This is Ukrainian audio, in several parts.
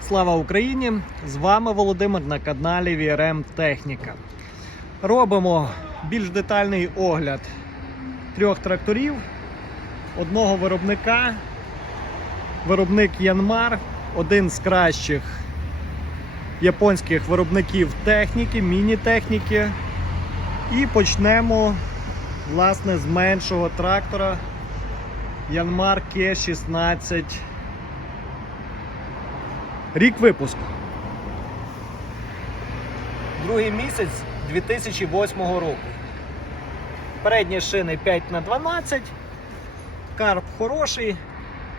Слава Україні! З вами Володимир на каналі VRM Техніка. Робимо більш детальний огляд трьох тракторів, одного виробника, виробник Янмар, один з кращих японських виробників техніки, міні-техніки. І почнемо власне з меншого трактора Янмар К16. Рік випуску. Другий місяць 2008 року. Передні шини 5х12. Карп хороший,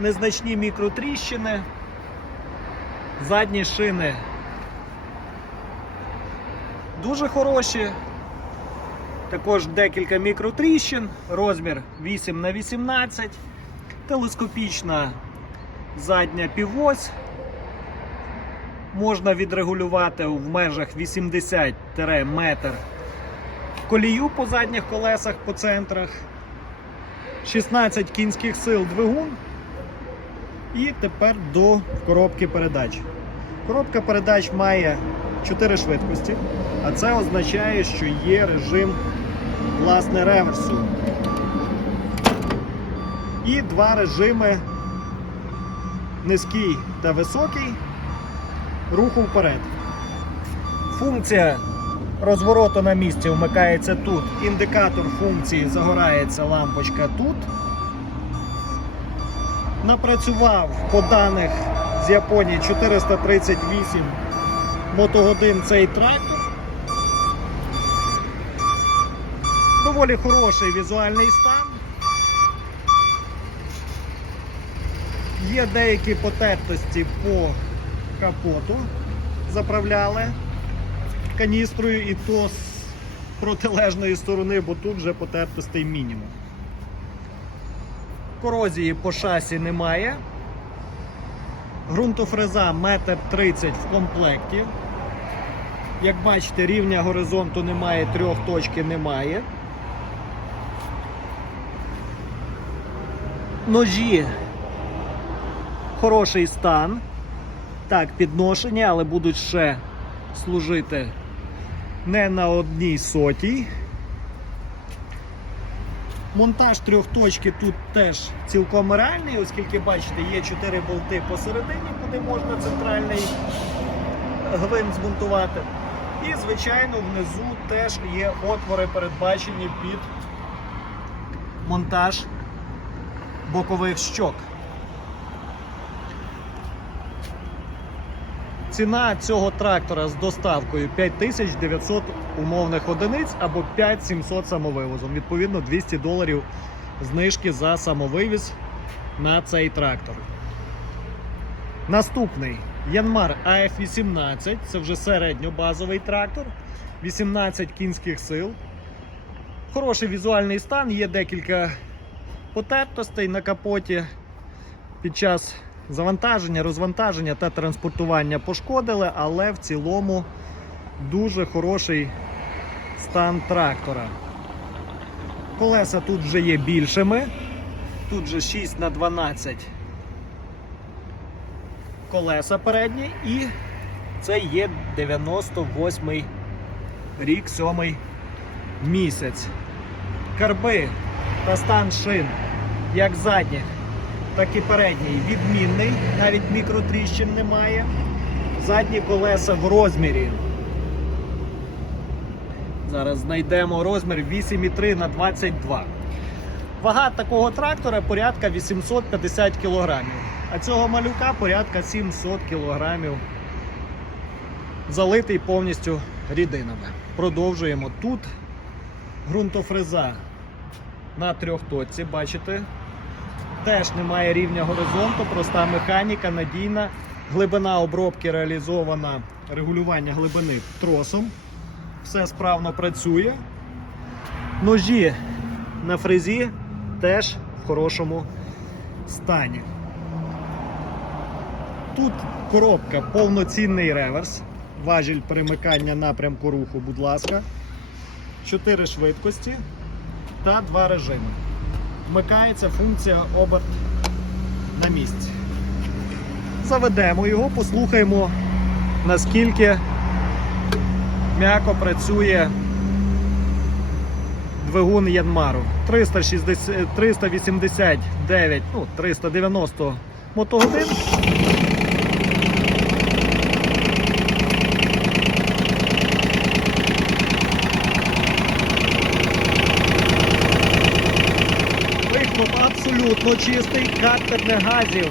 незначні мікротріщини. Задні шини дуже хороші. Також декілька мікротріщин, розмір 8 на 18 телескопічна задня півось. Можна відрегулювати в межах 80 метр колію по задніх колесах по центрах, 16 кінських сил двигун. І тепер до коробки передач. Коробка передач має 4 швидкості, а це означає, що є режим власне реверсу. І два режими низький та високий руху вперед. Функція розвороту на місці вмикається тут. Індикатор функції загорається лампочка тут. Напрацював по даних з Японії 438 мотогодин цей трактор. Доволі хороший візуальний стан. Є деякі потертості по капоту. Заправляли каністрою і то з протилежної сторони, бо тут вже потертостей мінімум. Корозії по шасі немає. Грунтофреза 1,30 м в комплекті. Як бачите, рівня горизонту немає, трьох точки немає. Ножі хороший стан. Так, підношення, але будуть ще служити не на одній сотій. Монтаж трьохточки тут теж цілком реальний, оскільки бачите, є 4 болти посередині, куди можна центральний гвинт змонтувати. І, звичайно, внизу теж є отвори, передбачені під монтаж бокових щок. Ціна цього трактора з доставкою 5900 умовних одиниць або 5700 самовивозом. Відповідно, 200 доларів знижки за самовивіз на цей трактор. Наступний Янмар АФ-18, це вже середньобазовий трактор, 18 кінських сил. Хороший візуальний стан, є декілька потертостей на капоті під час завантаження, розвантаження та транспортування пошкодили, але в цілому дуже хороший стан трактора. Колеса тут вже є більшими. Тут вже 6 на 12 колеса передні і це є 98 рік, 7 місяць. Карби та стан шин як задніх, так і передній відмінний, навіть мікротріщин немає. Задні колеса в розмірі. Зараз знайдемо розмір 8,3 на 22. Вага такого трактора порядка 850 кг, а цього малюка порядка 700 кг. Залитий повністю рідинами. Продовжуємо тут ґрунтофреза на трьохточці, бачите? Теж немає рівня горизонту, проста механіка, надійна. Глибина обробки реалізована регулювання глибини тросом. Все справно працює. Ножі на фрезі теж в хорошому стані. Тут коробка повноцінний реверс, важіль перемикання напрямку руху, будь ласка, 4 швидкості та 2 режими вмикається функція оберт на місці. заведемо його, послухаємо, наскільки м'яко працює двигун Янмару. 360, 389, ну, 390 мотогодин. Абсолютно чистий, картерних газів.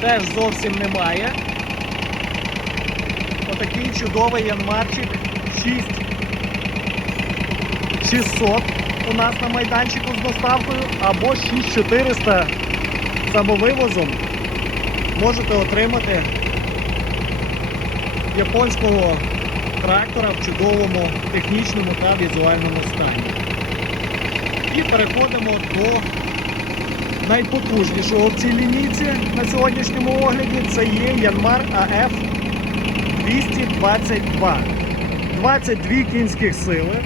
Теж зовсім немає. Отакий чудовий янмарчик. 6600 у нас на майданчику з доставкою. Або 6400 самовивозом можете отримати японського трактора в чудовому технічному та візуальному стані. І переходимо до найпотужнішого в цій лінійці на сьогоднішньому огляді. Це є Янмар АФ 222. 22 кінських сили.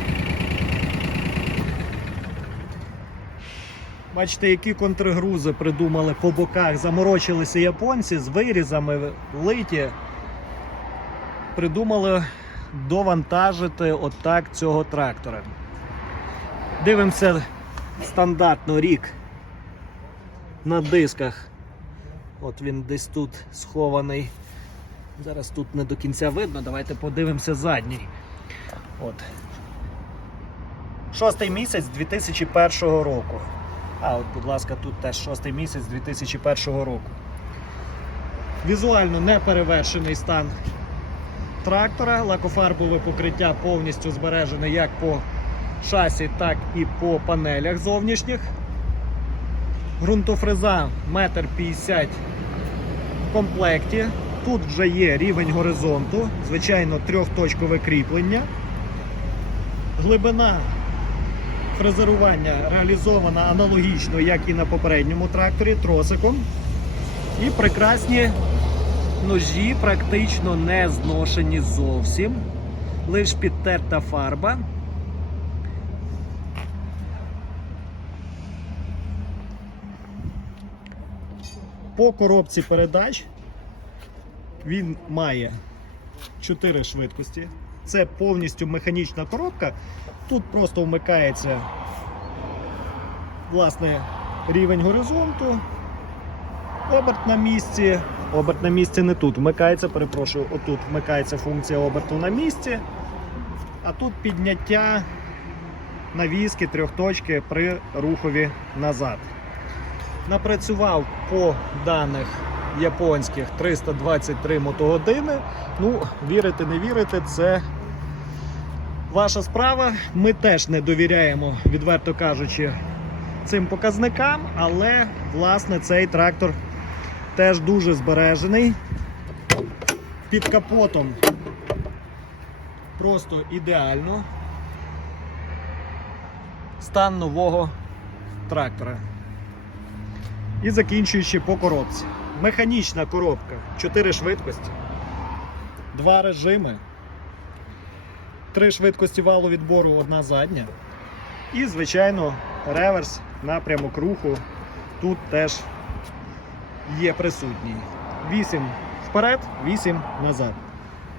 Бачите, які контргрузи придумали по боках. Заморочилися японці з вирізами литі. Придумали довантажити отак цього трактора. Дивимося стандартно рік на дисках. От він десь тут схований. Зараз тут не до кінця видно. Давайте подивимося задній. От. Шостий місяць 2001 року. А, от, будь ласка, тут теж шостий місяць 2001 року. Візуально неперевершений стан трактора. Лакофарбове покриття повністю збережене як по шасі, так і по панелях зовнішніх. Грунтофреза 1,50 м в комплекті. Тут вже є рівень горизонту, звичайно, трьохточкове кріплення. Глибина фрезерування реалізована аналогічно, як і на попередньому тракторі, тросиком. І прекрасні ножі практично не зношені зовсім. Лише підтерта фарба. По коробці передач він має 4 швидкості. Це повністю механічна коробка. Тут просто вмикається власне рівень горизонту. Оберт на місці. Оберт на місці не тут. Вмикається, перепрошую, отут вмикається функція оберту на місці. А тут підняття навіски трьохточки при рухові назад. Напрацював по даних японських 323 мотогодини. Ну, вірити, не вірити, це ваша справа. Ми теж не довіряємо, відверто кажучи, цим показникам, але власне цей трактор теж дуже збережений. Під капотом просто ідеально. Стан нового трактора. І закінчуючи по коробці. Механічна коробка, 4 швидкості, 2 режими, 3 швидкості валу відбору, одна задня. І, звичайно, реверс, напрямок руху тут теж є присутній. 8 вперед, 8 назад.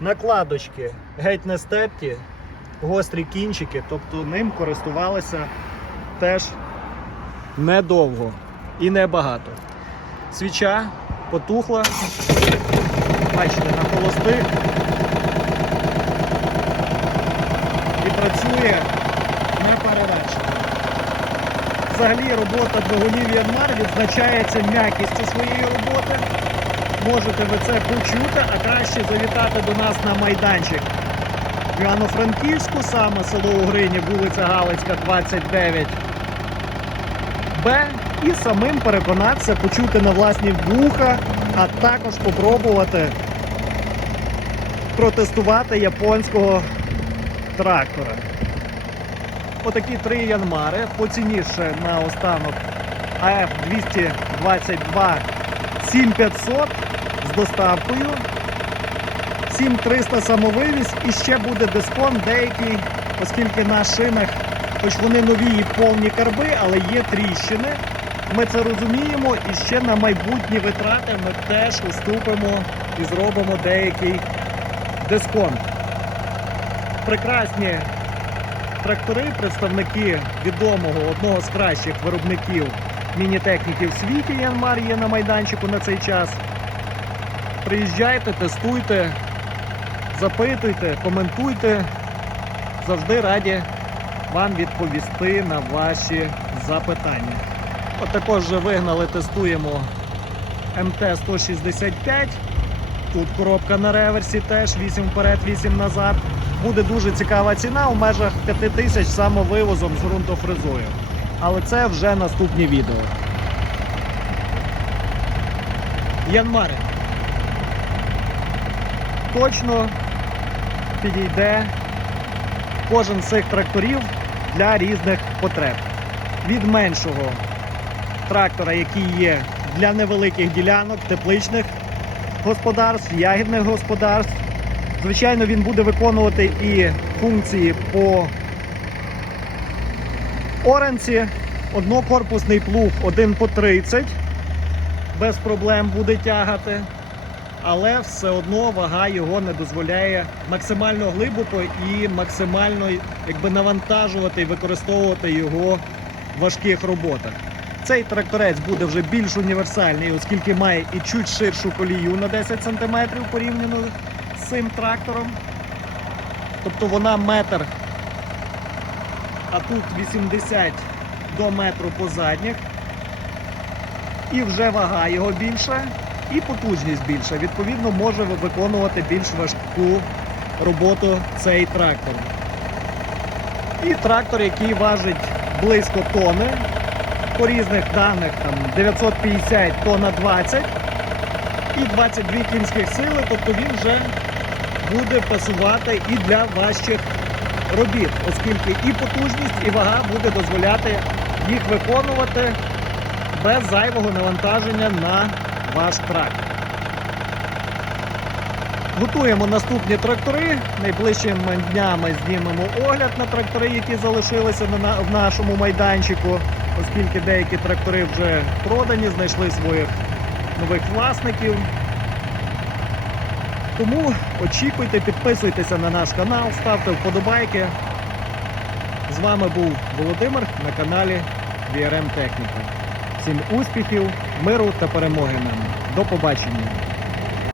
Накладочки геть не стерті, гострі кінчики, тобто ним користувалися теж недовго і небагато. Свіча потухла. Бачите, на холостих. І працює неперевершено. Взагалі робота двигунів Янмар відзначається м'якістю своєї роботи. Можете ви це почути, а краще завітати до нас на майданчик. В Івано-Франківську, саме село Угрині, вулиця Галицька, 29. І самим переконатися, почути на власні вуха, а також спробувати протестувати японського трактора. Отакі три янмари. По ціні ще на останок АФ 222 7500 з доставкою. 7300 самовивіз і ще буде дисконт деякий, оскільки на шинах, хоч вони нові і повні карби, але є тріщини. Ми це розуміємо і ще на майбутні витрати ми теж уступимо і зробимо деякий дисконт. Прекрасні трактори, представники відомого одного з кращих виробників міні-техніки в світі Янмар є на майданчику на цей час. Приїжджайте, тестуйте, запитуйте, коментуйте. Завжди раді вам відповісти на ваші запитання. От також вже вигнали, тестуємо МТ-165. Тут коробка на реверсі теж 8 вперед, 8 назад. Буде дуже цікава ціна у межах 5 тисяч самовивозом з ґрунтофрезою. Але це вже наступні відео. Янмари. Точно підійде кожен з цих тракторів для різних потреб. Від меншого трактора, який є для невеликих ділянок, тепличних господарств, ягідних господарств. Звичайно, він буде виконувати і функції по оранці. Однокорпусний плуг 1 по 30 без проблем буде тягати, але все одно вага його не дозволяє максимально глибоко і максимально якби, навантажувати і використовувати його в важких роботах. Цей тракторець буде вже більш універсальний, оскільки має і чуть ширшу колію на 10 см порівняно з цим трактором. Тобто вона метр, а тут 80 до метру по задніх. І вже вага його більша, і потужність більша. Відповідно, може виконувати більш важку роботу цей трактор. І трактор, який важить близько тони, по різних даних там 950 на 20 і 22 кінських сили, тобто він вже буде пасувати і для важчих робіт, оскільки і потужність, і вага буде дозволяти їх виконувати без зайвого навантаження на ваш трактор. Готуємо наступні трактори. Найближчими днями знімемо огляд на трактори, які залишилися на, в нашому майданчику, оскільки деякі трактори вже продані, знайшли своїх нових власників. Тому очікуйте, підписуйтеся на наш канал, ставте вподобайки. З вами був Володимир на каналі VRM Техніка. Всім успіхів, миру та перемоги нам. До побачення!